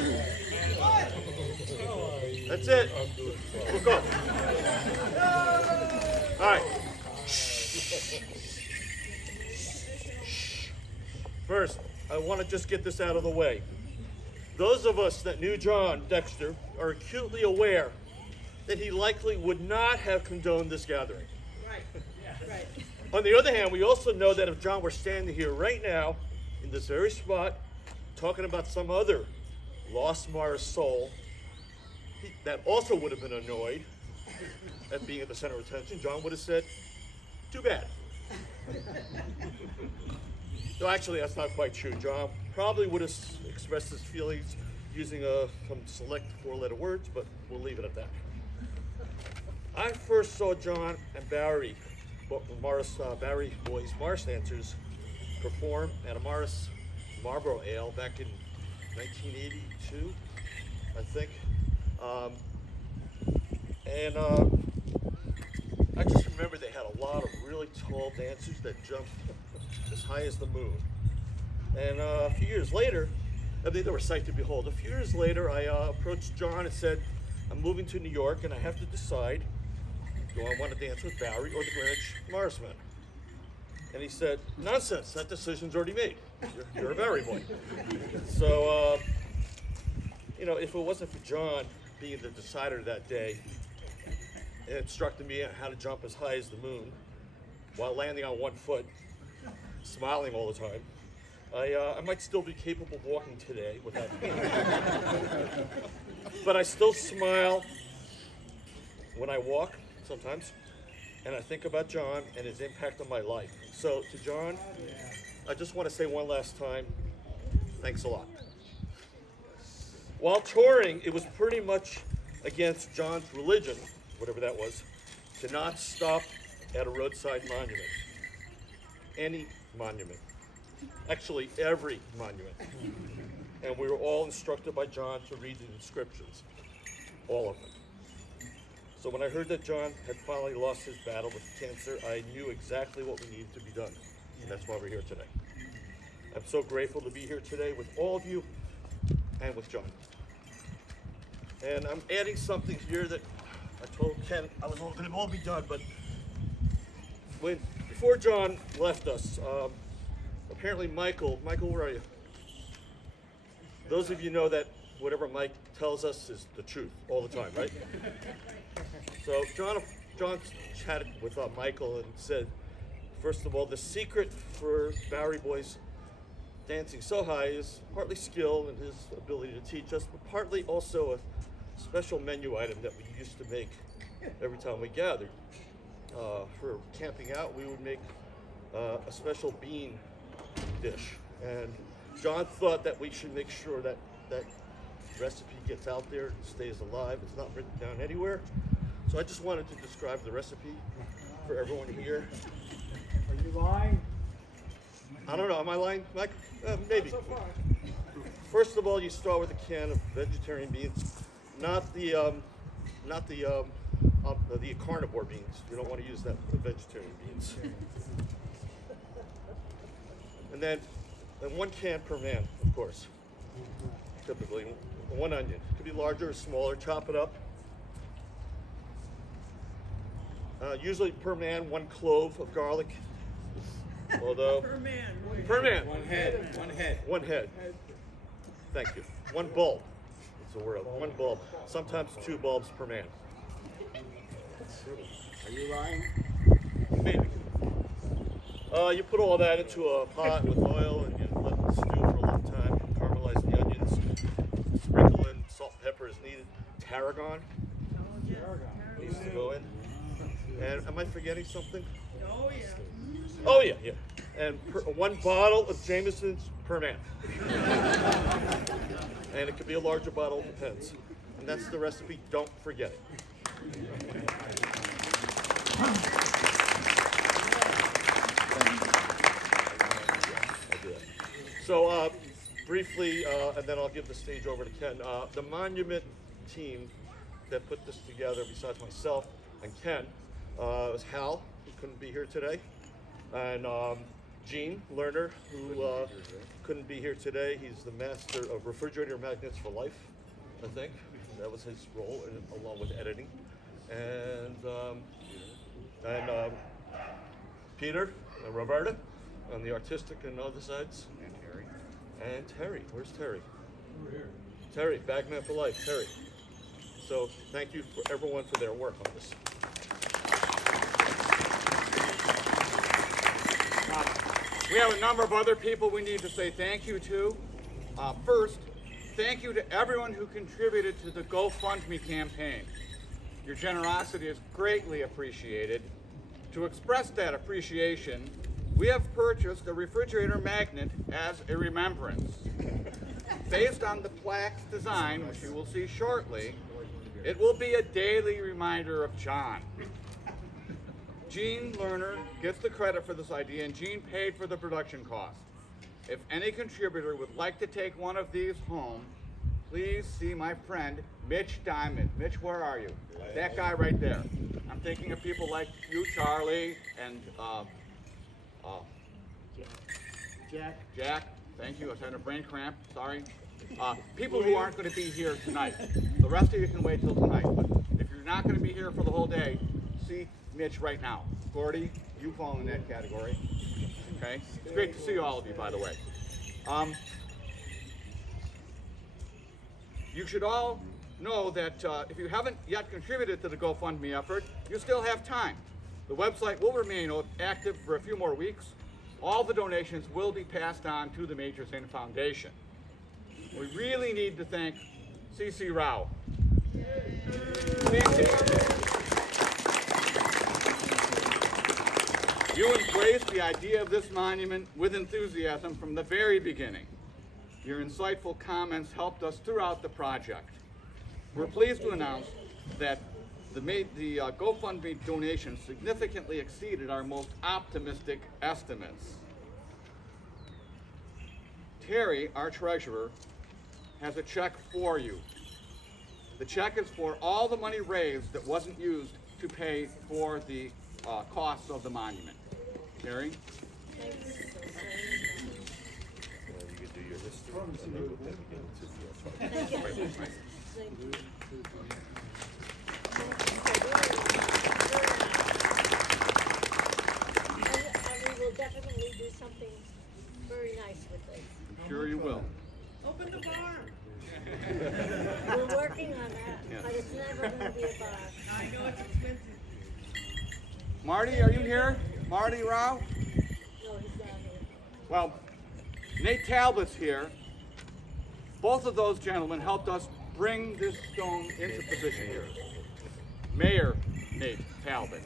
good. That's it. We're good. All right. First, I want to just get this out of the way. Those of us that knew John Dexter are acutely aware that he likely would not have condoned this gathering. Right. Right. On the other hand, we also know that if John were standing here right now, in this very spot, talking about some other lost Morris soul that also would have been annoyed at being at the center of attention, John would have said, too bad. No, actually, that's not quite true. John probably would have expressed his feelings using some select four-letter words, but we'll leave it at that. I first saw John and Bouwerie Boys Morris dancers perform at a Marlboro Ale back in 1982, I think. I just remember they had a lot of really tall dancers that jumped as high as the moon. And a few years later, I think they were a sight to behold. A few years later, I approached John and said, I'm moving to New York and I have to decide, do I want to dance with Bouwerie or the Greenwich Morris Men? And he said, nonsense, that decision's already made. You're a Bouwerie boy. So, if it wasn't for John being the decider that day, and instructing me on how to jump as high as the moon while landing on one foot, smiling all the time, I might still be capable of walking today without pain. But I still smile when I walk sometimes, and I think about John and his impact on my life. So to John, I just want to say one last time, thanks a lot. While touring, it was pretty much against John's religion, whatever that was, to not stop at a roadside monument. Any monument. Actually, every monument. And we were all instructed by John to read the inscriptions. All of them. So when I heard that John had finally lost his battle with cancer, I knew exactly what we needed to be done. And that's why we're here today. I'm so grateful to be here today with all of you and with John. And I'm adding something here that I told Ken I was going to all be done, but before John left us, apparently Michael, where are you? Those of you know that whatever Mike tells us is the truth all the time, right? So John chatted with Michael and said, first of all, the secret for Bouwerie Boys dancing so high is partly skill and his ability to teach us, but partly also a special menu item that we used to make every time we gathered. For camping out, we would make a special bean dish. And John thought that we should make sure that that recipe gets out there and stays alive. It's not written down anywhere. So I just wanted to describe the recipe for everyone here. Are you lying? I don't know, am I lying, Mike? Maybe. First of all, you start with a can of vegetarian beans, not the carnivore beans. You don't want to use that for the vegetarian beans. And then one can per man, of course. Typically, one onion. Could be larger or smaller. Chop it up. Usually per man, one clove of garlic. Although Per man. per man, One head. Thank you. One bulb. It's a word. One bulb. Sometimes two bulbs per man. Are you lying? Maybe. You put all that into a pot with oil and you let it stew for a long time. Caramelize the onions. Sprinkle in salt and pepper as needed. Tarragon needs to go in. And am I forgetting something? Oh, yeah. Oh yeah. And one bottle of Jameson's per man. And it could be a larger bottle, depends. And that's the recipe. Don't forget it. So briefly, and then I'll give the stage over to Ken. The monument team that put this together, besides myself and Ken, was Hal, who couldn't be here today, and Gene Lerner, who couldn't be here today. He's the master of refrigerator magnets for life, I think. That was his role, along with editing. And Peter and Roberta on the artistic and other sides. And Terry. And Terry. Where's Terry? Over here. Terry, Bagman for life. Terry. So thank you for everyone for their work on this. We have a number of other people we need to say thank you to. First, thank you to everyone who contributed to the GoFundMe campaign. Your generosity is greatly appreciated. To express that appreciation, we have purchased a refrigerator magnet as a remembrance. Based on the plaque's design, which you will see shortly, it will be a daily reminder of John. Gene Lerner gets the credit for this idea, and Gene paid for the production cost. If any contributor would like to take one of these home, please see my friend, Mitch Diamond. Mitch, where are you? That guy right there. I'm thinking of people like you, Charlie, and Jack. Thank you. I was having a brain cramp. Sorry. People who aren't going to be here tonight. The rest of you can wait till tonight. But if you're not going to be here for the whole day, see Mitch right now. Gordy, you fall in that category. Okay? It's great to see all of you, by the way. You should all know that if you haven't yet contributed to the GoFundMe effort, you still have time. The website will remain active for a few more weeks. All the donations will be passed on to the Majors Inn Foundation. We really need to thank C.C. Rao. You embraced the idea of this monument with enthusiasm from the very beginning. Your insightful comments helped us throughout the project. We're pleased to announce that the GoFundMe donation significantly exceeded our most optimistic estimates. Terry, our treasurer, has a check for you. The check is for all the money raised that wasn't used to pay for the costs of the monument. Terry? You could do your history. And then we'll get into the And we will definitely do something very nice with this. I'm sure you will. Open the bar. We're working on that, but it's never going to be a bar. I know it's expensive. Marty, are you here? Marty Rao? No, he's down here. Well, Nate Talbot's here. Both of those gentlemen helped us bring this stone into position here. Mayor Nate Talbot.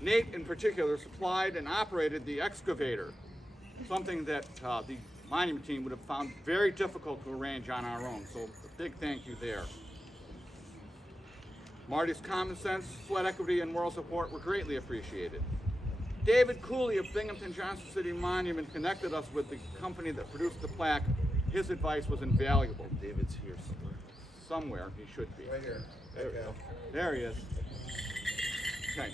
Nate, in particular, supplied and operated the excavator, something that the monument team would have found very difficult to arrange on our own, so a big thank you there. Marty's common sense, sweat equity, and moral support were greatly appreciated. David Cooley of Binghamton Johnson City Monument connected us with the company that produced the plaque. His advice was invaluable. David's here somewhere. Somewhere he should be. Right here. There we go. There he is. Okay.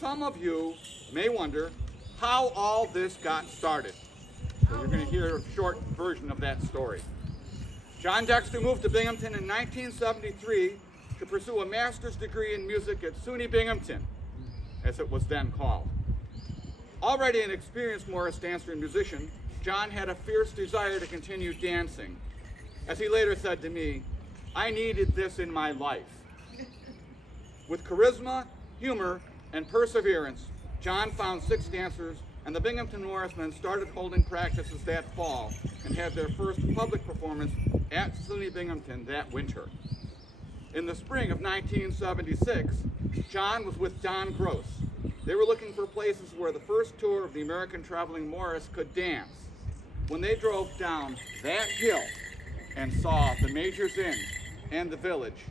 Some of you may wonder how all this got started. So you're going to hear a short version of that story. John Dexter moved to Binghamton in 1973 to pursue a master's degree in music at SUNY Binghamton, as it was then called. Already an experienced Morris dancer and musician, John had a fierce desire to continue dancing. As he later said to me, "I needed this in my life." With charisma, humor, and perseverance, John found 6 dancers, and the Binghamton Morris Men started holding practices that fall and had their first public performance at SUNY Binghamton that winter. In the spring of 1976, John was with Don Gross. They were looking for places where the first tour of the American Traveling Morris could dance. When they drove down that hill and saw the Majors Inn and the village,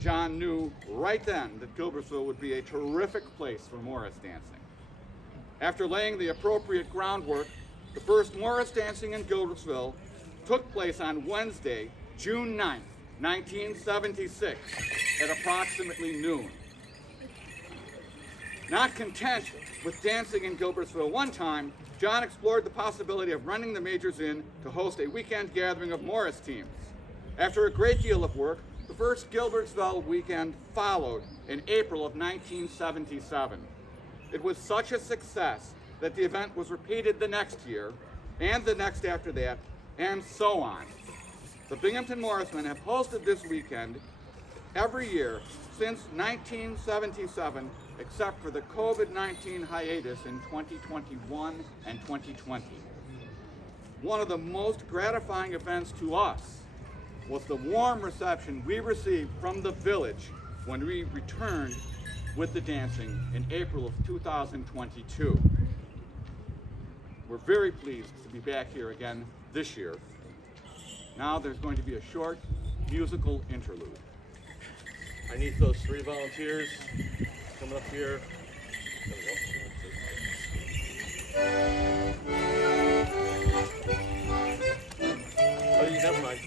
John knew right then that Gilbertsville would be a terrific place for Morris dancing. After laying the appropriate groundwork, the first Morris dancing in Gilbertsville took place on Wednesday, June 9th, 1976, at approximately noon. Not content with dancing in Gilbertsville one time, John explored the possibility of running the majors in to host a weekend gathering of Morris teams. After a great deal of work, the first Gilbertsville weekend followed in April of 1977. It was such a success that the event was repeated the next year, and the next after that, and so on. The Binghamton Morris Men have hosted this weekend every year since 1977, except for the COVID-19 hiatus in 2021 and 2020. One of the most gratifying events to us was the warm reception we received from the village when we returned with the dancing in April of 2022. We're very pleased to be back here again this year. Now there's going to be a short musical interlude. I need those 3 volunteers coming up here. There we go. Oh, never mind.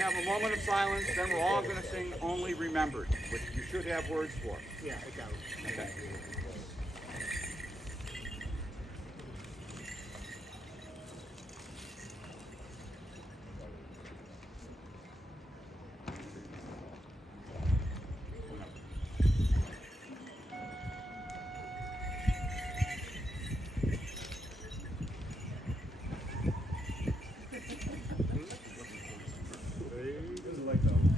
Have a moment of silence, then we're all going to sing Only Remembered, which you should have words for. Yeah, I got it. Okay.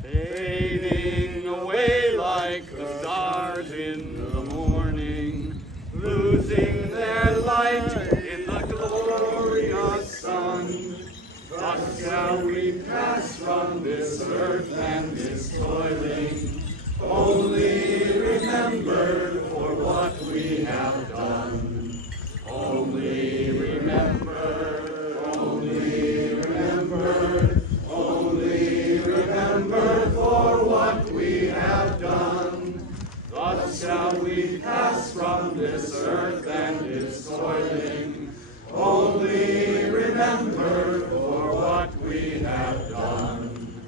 Fading away like the stars in the morning, losing their light in the glorious sun. Thus shall we pass from this earth and this toiling, only remembered for what we have done. Only remembered, only remembered, only remembered for what we have done. Thus shall we pass from this earth and its toiling, only remembered for what we have done.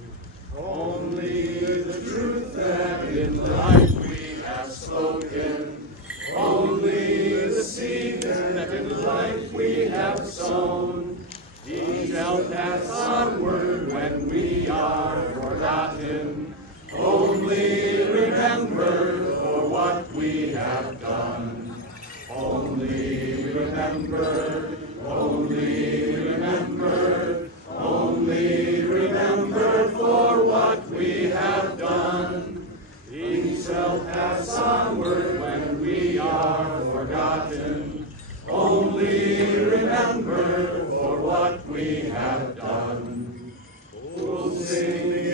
Only the truth that in life we have spoken, only the seed that in life we have sown, he shall pass onward when we are forgotten. Only remember for what we have done. Only remember, only remember, only remember for what we have done. He shall pass onward when we are forgotten. Only remember for what we have done. We'll sing the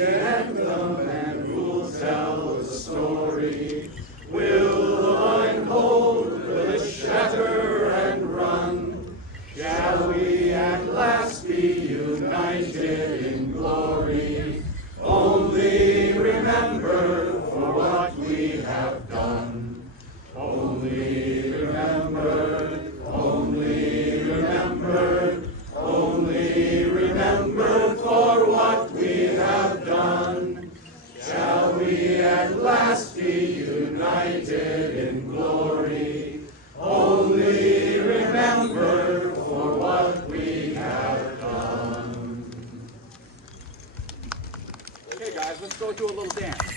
Okay, guys, let's go do a little dance.